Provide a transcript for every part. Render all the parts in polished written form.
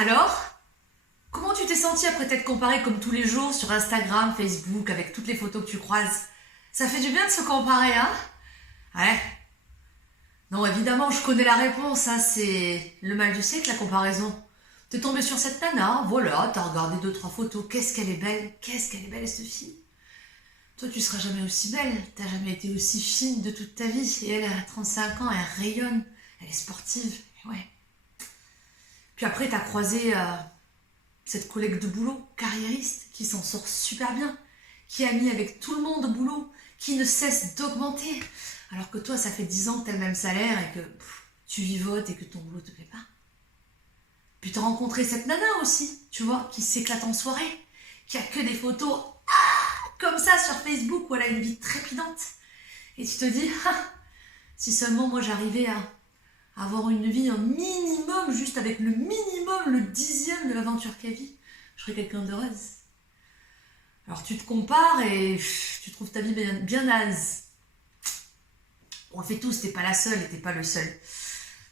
Alors, comment tu t'es sentie après t'être comparée comme tous les jours sur Instagram, Facebook, avec toutes les photos que tu croises? Ça fait du bien de se comparer, hein? Ouais. Non, évidemment, je connais la réponse, hein, c'est le mal du siècle, la comparaison. T'es tombé sur cette nana, voilà, t'as regardé deux, trois photos, qu'est-ce qu'elle est belle, cette fille. Toi, tu seras jamais aussi belle, t'as jamais été aussi fine de toute ta vie, et elle a 35 ans, elle rayonne, elle est sportive, ouais. Puis après, t'as croisé cette collègue de boulot, carriériste, qui s'en sort super bien, qui est amie avec tout le monde au boulot, qui ne cesse d'augmenter, alors que toi, ça fait 10 ans que t'as le même salaire et que tu vivotes et que ton boulot te plaît pas. Puis t'as rencontré cette nana aussi, tu vois, qui s'éclate en soirée, qui a que des photos comme ça sur Facebook où elle a une vie trépidante. Et tu te dis, ah, si seulement moi j'arrivais à avoir une vie un minimum, juste avec le minimum, le dixième de l'aventure qu'elle vit, je serais quelqu'un d'heureuse. Alors tu te compares et tu trouves ta vie bien naze. On le fait tous, t'es pas la seule et t'es pas le seul.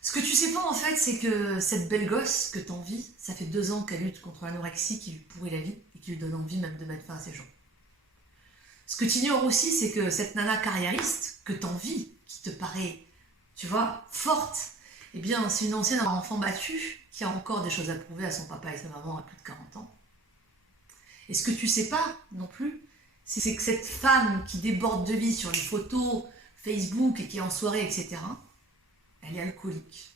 Ce que tu sais pas en fait, c'est que cette belle gosse que t'envies, ça fait 2 ans qu'elle lutte contre l'anorexie qui lui pourrit la vie et qui lui donne envie même de mettre fin à ses jours. Ce que tu ignores aussi, c'est que cette nana carriériste que t'envies, qui te paraît, tu vois, forte, eh bien c'est une ancienne enfant battue qui a encore des choses à prouver à son papa et sa maman à plus de 40 ans. Et ce que tu sais pas non plus, c'est que cette femme qui déborde de vie sur les photos Facebook et qui est en soirée, etc., elle est alcoolique.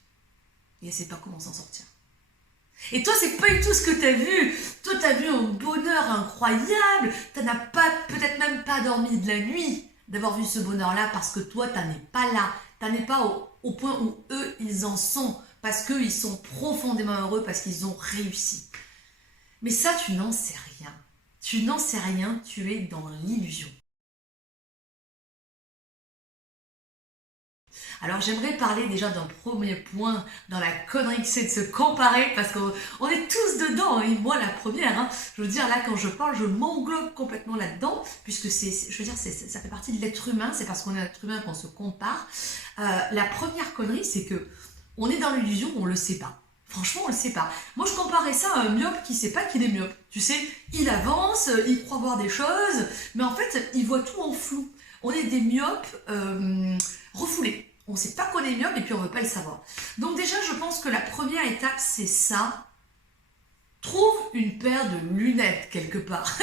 Et elle sait pas comment s'en sortir. Et toi, c'est pas du tout ce que t'as vu. Toi, t'as vu un bonheur incroyable. T'en as pas, peut-être même pas dormi de la nuit d'avoir vu ce bonheur-là parce que toi, t'en es pas là. T'en es pas au point où eux, ils en sont. Parce qu'eux, ils sont profondément heureux parce qu'ils ont réussi. Mais ça, tu n'en sais rien. Tu n'en sais rien, tu es dans l'illusion. Alors j'aimerais parler déjà d'un premier point dans la connerie que c'est de se comparer parce qu'on est tous dedans, hein, et moi la première. Hein. Je veux dire, là quand je parle, je m'englobe complètement là-dedans puisque je veux dire, ça fait partie de l'être humain, c'est parce qu'on est être humain qu'on se compare. La première connerie, c'est que on est dans l'illusion, on le sait pas. Franchement, on le sait pas. Moi, je comparais ça à un myope qui sait pas qu'il est myope. Tu sais, il avance, il croit voir des choses, mais en fait, il voit tout en flou. On est des myopes refoulés. On ne sait pas qu'on est myope et puis on ne veut pas le savoir. Donc déjà, je pense que la première étape, c'est ça. Trouve une paire de lunettes quelque part.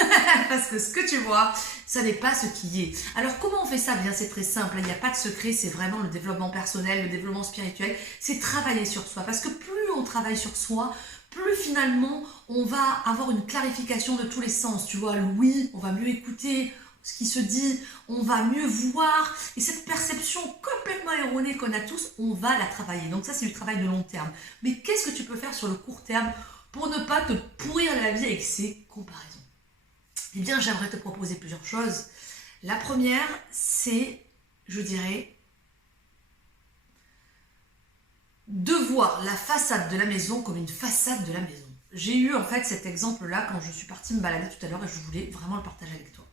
Parce que ce que tu vois, ça n'est pas ce qui est. Alors comment on fait ça? Bien, c'est très simple. Il n'y a pas de secret. C'est vraiment le développement personnel, le développement spirituel. C'est travailler sur soi. Parce que plus on travaille sur soi, plus finalement on va avoir une clarification de tous les sens. Tu vois, l'ouïe, on va mieux écouter ce qui se dit, on va mieux voir, et cette perception complètement erronée qu'on a tous, on va la travailler. Donc ça, c'est du travail de long terme. Mais qu'est-ce que tu peux faire sur le court terme pour ne pas te pourrir la vie avec ces comparaisons? Eh bien, j'aimerais te proposer plusieurs choses. La première, c'est, je dirais, de voir la façade de la maison comme une façade de la maison. J'ai eu en fait cet exemple-là quand je suis partie me balader tout à l'heure et je voulais vraiment le partager avec toi.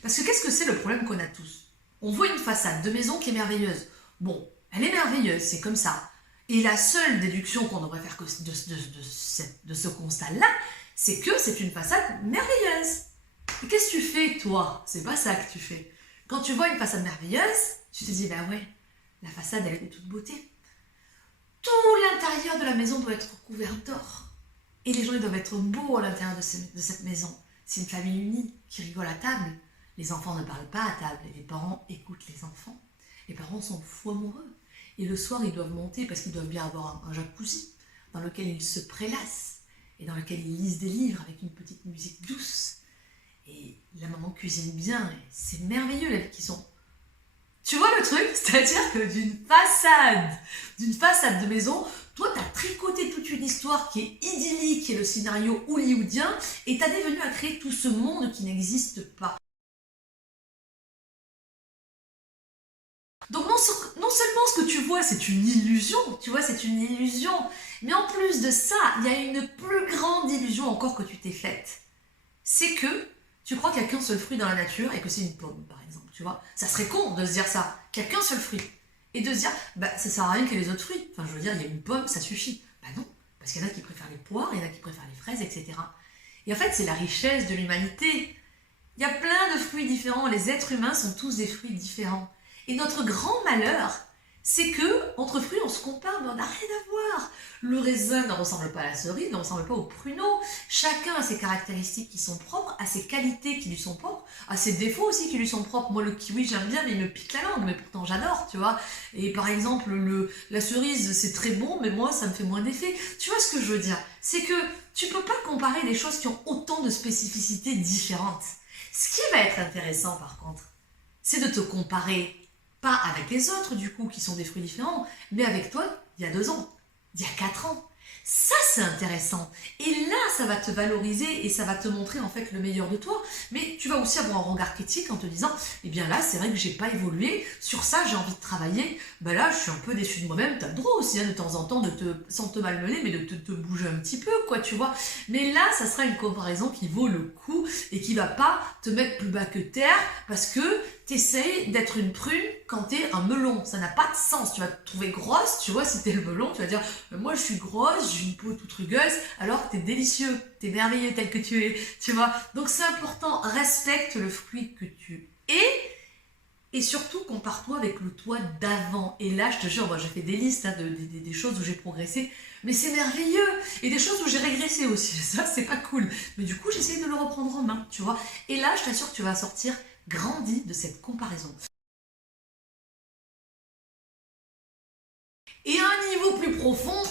Parce que qu'est-ce que c'est le problème qu'on a tous? On voit une façade de maison qui est merveilleuse. Bon, elle est merveilleuse, c'est comme ça. Et la seule déduction qu'on devrait faire de ce constat-là, c'est que c'est une façade merveilleuse. Et qu'est-ce que tu fais, toi? C'est pas ça que tu fais. Quand tu vois une façade merveilleuse, tu te dis, bah ouais, la façade, elle est de toute beauté. Tout l'intérieur de la maison doit être couvert d'or. Et les gens, ils doivent être beaux à l'intérieur de cette maison. C'est une famille unie qui rigole à table. Les enfants ne parlent pas à table et les parents écoutent les enfants. Les parents sont fous amoureux. Et le soir, ils doivent monter parce qu'ils doivent bien avoir un jacuzzi dans lequel ils se prélassent et dans lequel ils lisent des livres avec une petite musique douce. Et la maman cuisine bien et c'est merveilleux la vie qu'ils ont. Tu vois le truc? C'est-à-dire que d'une façade de maison, toi, t'as tricoté toute une histoire qui est idyllique, qui est le scénario hollywoodien, et t'as devenu à créer tout ce monde qui n'existe pas. Donc non seulement ce que tu vois, c'est une illusion, tu vois, c'est une illusion, mais en plus de ça, il y a une plus grande illusion encore que tu t'es faite. C'est que tu crois qu'il n'y a qu'un seul fruit dans la nature et que c'est une pomme, par exemple, tu vois. Ça serait con de se dire ça, qu'il n'y a qu'un seul fruit. Et de se dire, bah ça sert à rien qu'il y ait les autres fruits. Enfin, je veux dire, il y a une pomme, ça suffit. Bah non, Parce qu'il y en a qui préfèrent les poires, il y en a qui préfèrent les fraises, etc. Et en fait, c'est la richesse de l'humanité. Il y a plein de fruits différents. Les êtres humains sont tous des fruits différents. Et notre grand malheur, c'est que entre fruits, on se compare, mais on n'a rien à voir. Le raisin ne ressemble pas à la cerise, ne ressemble pas au pruneau. Chacun a ses caractéristiques qui sont propres, a ses qualités qui lui sont propres, a ses défauts aussi qui lui sont propres. Moi, le kiwi, j'aime bien, mais il me pique la langue, mais pourtant j'adore, tu vois. Et par exemple, la cerise, c'est très bon, mais moi, ça me fait moins d'effet. Tu vois ce que je veux dire? C'est que tu peux pas comparer des choses qui ont autant de spécificités différentes. Ce qui va être intéressant, par contre, c'est de te comparer, pas avec les autres, du coup, qui sont des fruits différents, mais avec toi, il y a 2 ans, il y a 4 ans. Ça, c'est intéressant. Et là, ça va te valoriser et ça va te montrer en fait le meilleur de toi. Mais tu vas aussi avoir un regard critique en te disant, eh bien là, c'est vrai que j'ai pas évolué. Sur ça, j'ai envie de travailler. Ben là, je suis un peu déçue de moi-même. Tu as le droit aussi, hein, de temps en temps, sans te malmener, mais de te bouger un petit peu, quoi, tu vois. Mais là, ça sera une comparaison qui vaut le coup et qui va pas te mettre plus bas que terre parce que t'essayes d'être une prune quand t'es un melon. Ça n'a pas de sens. Tu vas te trouver grosse, tu vois, si t'es le melon, tu vas dire, moi je suis grosse, j'ai une peau toute rugueuse, alors que t'es délicieux, t'es merveilleux tel que tu es, tu vois. Donc c'est important, respecte le fruit que tu es, et surtout compare-toi avec le toi d'avant. Et là, je te jure, moi j'ai fait des listes, hein, des choses où j'ai progressé, mais c'est merveilleux. Et des choses où j'ai régressé aussi, ça c'est pas cool. Mais du coup, j'essaye de le reprendre en main, tu vois. Et là, je t'assure que tu vas sortir grandi de cette comparaison. Et à un niveau plus profond,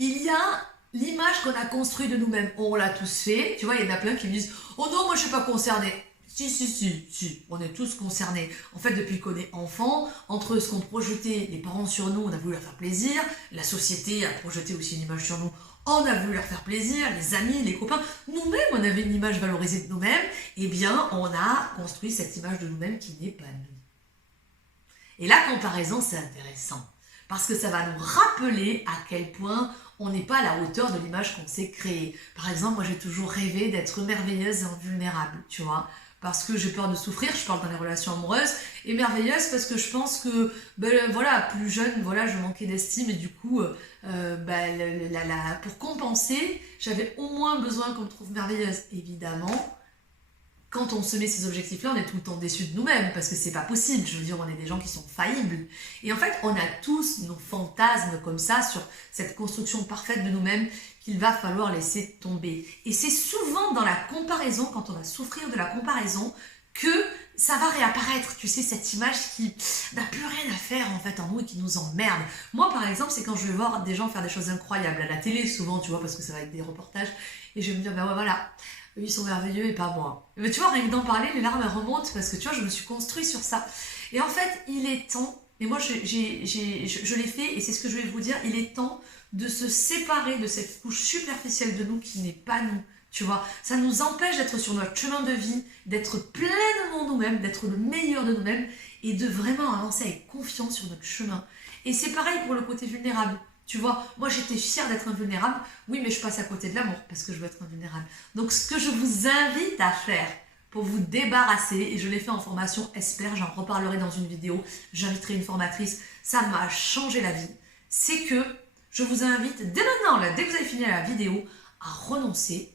il y a l'image qu'on a construite de nous-mêmes. On l'a tous fait, tu vois, il y en a plein qui me disent « Oh non, moi je suis pas concerné ». Si, on est tous concernés. En fait, depuis qu'on est enfant, entre ce qu'ont projeté les parents sur nous, on a voulu leur faire plaisir, la société a projeté aussi une image sur nous, on a voulu leur faire plaisir, les amis, les copains, nous-mêmes, on avait une image valorisée de nous-mêmes, eh bien, on a construit cette image de nous-mêmes qui n'est pas nous. Et la comparaison, c'est intéressant, parce que ça va nous rappeler à quel point on n'est pas à la hauteur de l'image qu'on s'est créée. Par exemple, moi, j'ai toujours rêvé d'être merveilleuse et invulnérable, tu vois, parce que j'ai peur de souffrir, je parle dans les relations amoureuses, et merveilleuse parce que je pense que, ben, voilà, plus jeune, voilà, je manquais d'estime, et du coup, pour compenser, j'avais au moins besoin qu'on me trouve merveilleuse. Évidemment, quand on se met ces objectifs-là, on est tout le temps déçu de nous-mêmes, parce que c'est pas possible. Je veux dire, on est des gens qui sont faillibles. Et en fait, on a tous nos fantasmes comme ça, sur cette construction parfaite de nous-mêmes, qu'il va falloir laisser tomber. Et c'est souvent dans la comparaison, quand on va souffrir de la comparaison, que ça va réapparaître, tu sais, cette image qui n'a plus rien à faire en fait en nous et qui nous emmerde. Moi par exemple, c'est quand je vais voir des gens faire des choses incroyables à la télé souvent, tu vois, parce que ça va être des reportages, et je vais me dire, ben ouais, voilà, eux ils sont merveilleux et pas moi. Mais tu vois, rien que d'en parler, les larmes elles remontent, parce que tu vois, je me suis construit sur ça. Et en fait, il est temps, et moi je l'ai fait, et c'est ce que je vais vous dire, il est temps de se séparer de cette couche superficielle de nous qui n'est pas nous. Tu vois, ça nous empêche d'être sur notre chemin de vie, d'être pleinement nous-mêmes, d'être le meilleur de nous-mêmes et de vraiment avancer avec confiance sur notre chemin. Et c'est pareil pour le côté vulnérable. Tu vois, moi j'étais fière d'être invulnérable, oui, mais je passe à côté de l'amour parce que je veux être invulnérable. Donc ce que je vous invite à faire pour vous débarrasser, et je l'ai fait en formation Esper, j'en reparlerai dans une vidéo, j'inviterai une formatrice, ça m'a changé la vie, c'est que je vous invite dès maintenant, là, dès que vous avez fini la vidéo, à renoncer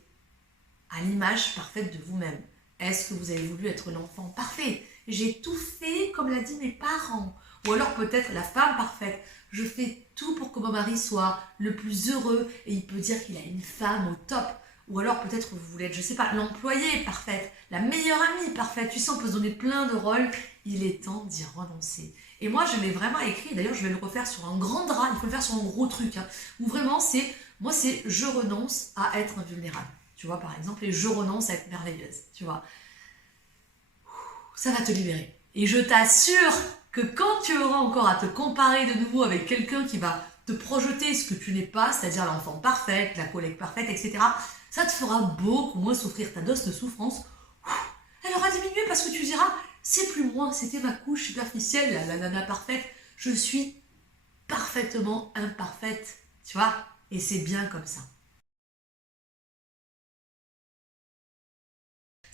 à l'image parfaite de vous-même. Est-ce que vous avez voulu être l'enfant parfait? J'ai tout fait comme l'a dit mes parents. Ou alors peut-être la femme parfaite. Je fais tout pour que mon mari soit le plus heureux et il peut dire qu'il a une femme au top. Ou alors peut-être vous voulez être, je sais pas, l'employée parfaite, la meilleure amie parfaite. Tu sais, on peut se donner plein de rôles. Il est temps d'y renoncer. Et moi, je l'ai vraiment écrit. D'ailleurs, je vais le refaire sur un grand drap. Il faut le faire sur un gros truc. Hein, où vraiment, moi, c'est je renonce à être invulnérable. Tu vois, par exemple, et je renonce à être merveilleuse, tu vois. Ça va te libérer. Et je t'assure que quand tu auras encore à te comparer de nouveau avec quelqu'un qui va te projeter ce que tu n'es pas, c'est-à-dire l'enfant parfaite, la collègue parfaite, etc., ça te fera beaucoup moins souffrir. Ta dose de souffrance, elle aura diminué parce que tu diras, c'est plus moi, c'était ma couche superficielle, la nana parfaite, je suis parfaitement imparfaite, tu vois, et c'est bien comme ça.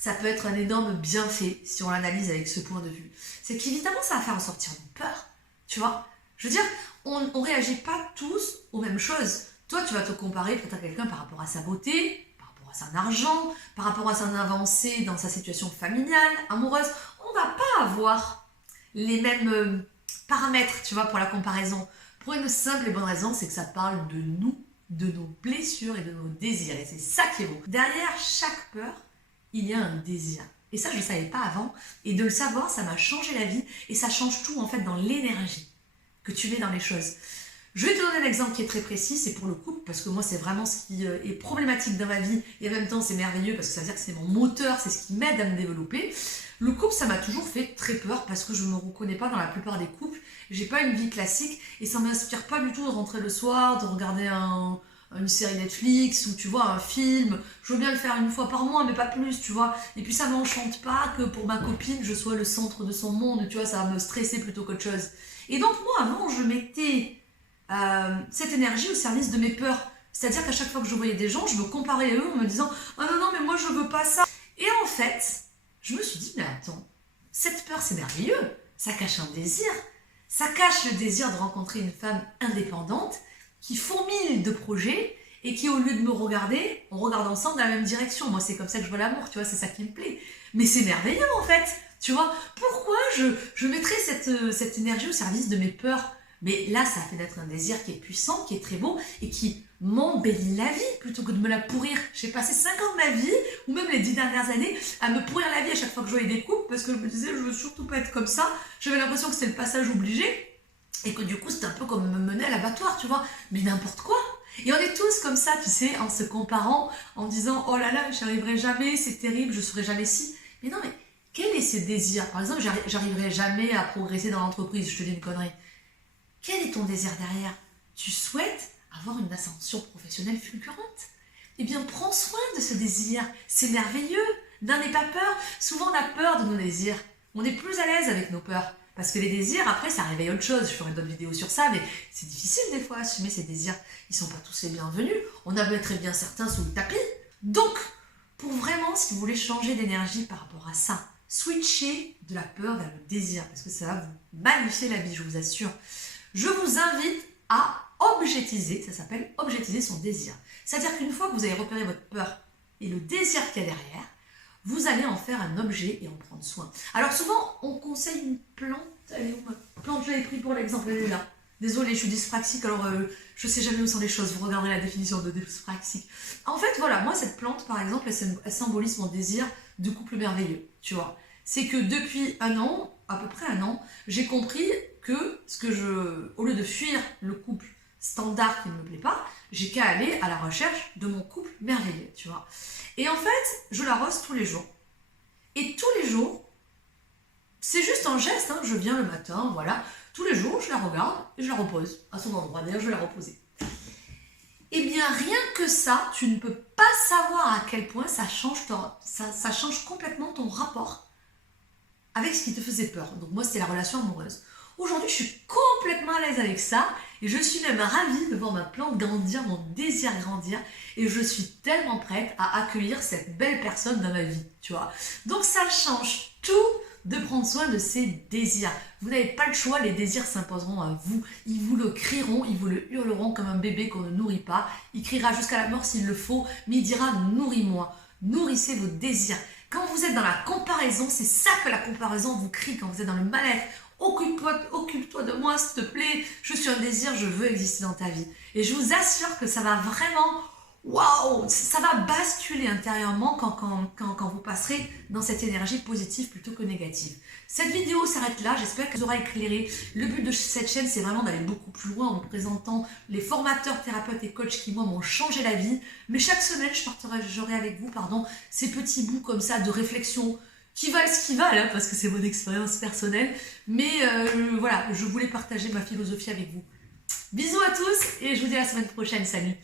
Ça peut être un énorme bienfait si on l'analyse avec ce point de vue. C'est qu'évidemment, ça va faire ressortir nos peurs, tu vois. Je veux dire, on ne réagit pas tous aux mêmes choses. Toi, tu vas te comparer peut-être à quelqu'un par rapport à sa beauté, par rapport à son argent, par rapport à son avancée dans sa situation familiale, amoureuse. On va pas avoir les mêmes paramètres, tu vois, pour la comparaison. Pour une simple et bonne raison, c'est que ça parle de nous, de nos blessures et de nos désirs. Et c'est ça qui est beau. Derrière chaque peur, il y a un désir. Et ça, je ne le savais pas avant. Et de le savoir, ça m'a changé la vie. Et ça change tout, en fait, dans l'énergie que tu mets dans les choses. Je vais te donner un exemple qui est très précis. C'est pour le couple, parce que moi, c'est vraiment ce qui est problématique dans ma vie. Et en même temps, c'est merveilleux, parce que ça veut dire que c'est mon moteur, c'est ce qui m'aide à me développer. Le couple, ça m'a toujours fait très peur, parce que je ne me reconnais pas dans la plupart des couples. J'ai pas une vie classique, et ça m'inspire pas du tout de rentrer le soir, de regarder une série Netflix ou tu vois un film. Je veux bien le faire une fois par mois mais pas plus, tu vois. Et puis ça m'enchante pas que pour ma copine je sois le centre de son monde, tu vois, ça va me stresser plutôt qu'autre chose. Et donc moi avant je mettais cette énergie au service de mes peurs. C'est-à-dire qu'à chaque fois que je voyais des gens, je me comparais à eux en me disant ah non non mais moi je veux pas ça. Et en fait je me suis dit mais attends, cette peur c'est merveilleux, ça cache un désir. Ça cache le désir de rencontrer une femme indépendante qui fourmille de projets et qui, au lieu de me regarder, on regarde ensemble dans la même direction. Moi, c'est comme ça que je vois l'amour, tu vois, c'est ça qui me plaît. Mais c'est merveilleux, en fait, tu vois. Pourquoi je mettrais cette énergie au service de mes peurs? Mais là, ça fait naître un désir qui est puissant, qui est très beau et qui m'embellit la vie plutôt que de me la pourrir. J'ai passé 5 ans de ma vie, ou même les 10 dernières années, à me pourrir la vie à chaque fois que je voyais des couples parce que je me disais, je veux surtout pas être comme ça. J'avais l'impression que c'était le passage obligé. Et que du coup, c'était un peu comme me mener à l'abattoir, tu vois. Mais n'importe quoi. Et on est tous comme ça, tu sais, en se comparant, en disant, oh là là, j'y arriverai jamais, c'est terrible, je serai jamais ci. Mais non, mais quel est ce désir? Par exemple, j'arriverai jamais à progresser dans l'entreprise, je te dis une connerie. Quel est ton désir derrière? Tu souhaites avoir une ascension professionnelle fulgurante? Eh bien, prends soin de ce désir. C'est merveilleux. N'en aie pas peur. Souvent, on a peur de nos désirs. On est plus à l'aise avec nos peurs. Parce que les désirs, après, ça réveille autre chose. Je ferai d'autres vidéos sur ça, mais c'est difficile des fois à assumer ces désirs. Ils sont pas tous les bienvenus. On en mettrait bien certains sous le tapis. Donc, pour vraiment, si vous voulez changer d'énergie par rapport à ça, switchez de la peur vers le désir, parce que ça va vous magnifier la vie, je vous assure. Je vous invite à objectiser, ça s'appelle objectiser son désir. C'est-à-dire qu'une fois que vous avez repéré votre peur et le désir qu'il y a derrière, vous allez en faire un objet et en prendre soin. Alors souvent, on conseille une plante. Elle est où ma plante? Je l'avais pris pour l'exemple, elle est là. Désolée, je suis dyspraxique, alors je sais jamais où sont les choses. Vous regarderez la définition de dyspraxique. En fait, voilà, moi, cette plante, par exemple, elle symbolise mon désir de couple merveilleux, tu vois. C'est que depuis un an, à peu près un an, j'ai compris que au lieu de fuir le couple standard qui ne me plaît pas, j'ai qu'à aller à la recherche de mon couple merveilleux, tu vois. Et en fait, je l'arrose tous les jours. Et tous les jours, c'est juste un geste, hein, je viens le matin, voilà. Tous les jours, je la regarde et je la repose à son endroit. D'ailleurs, je vais la reposer. Eh bien, rien que ça, tu ne peux pas savoir à quel point ça change complètement ton rapport avec ce qui te faisait peur. Donc moi, c'était la relation amoureuse. Aujourd'hui, je suis complètement à l'aise avec ça et je suis même ravie de voir ma plante grandir, mon désir grandir et je suis tellement prête à accueillir cette belle personne dans ma vie, tu vois. Donc ça change tout de prendre soin de ses désirs. Vous n'avez pas le choix, les désirs s'imposeront à vous. Ils vous le crieront, ils vous le hurleront comme un bébé qu'on ne nourrit pas. Il criera jusqu'à la mort s'il le faut, mais il dira « nourris-moi ». Nourrissez vos désirs. Quand vous êtes dans la comparaison, c'est ça que la comparaison vous crie quand vous êtes dans le mal-être. Occupe-toi de moi, s'il te plaît. Je suis un désir, je veux exister dans ta vie. Et je vous assure que ça va vraiment, waouh, ça va basculer intérieurement quand vous passerez dans cette énergie positive plutôt que négative. Cette vidéo s'arrête là, j'espère qu'elle vous aura éclairé. Le but de cette chaîne, c'est vraiment d'aller beaucoup plus loin en vous présentant les formateurs, thérapeutes et coachs qui, moi, m'ont changé la vie. Mais chaque semaine, j'aurai avec vous ces petits bouts comme ça de réflexion qui valent ce qu'ils valent, hein, parce que c'est mon expérience personnelle. Mais voilà, je voulais partager ma philosophie avec vous. Bisous à tous et je vous dis à la semaine prochaine. Salut!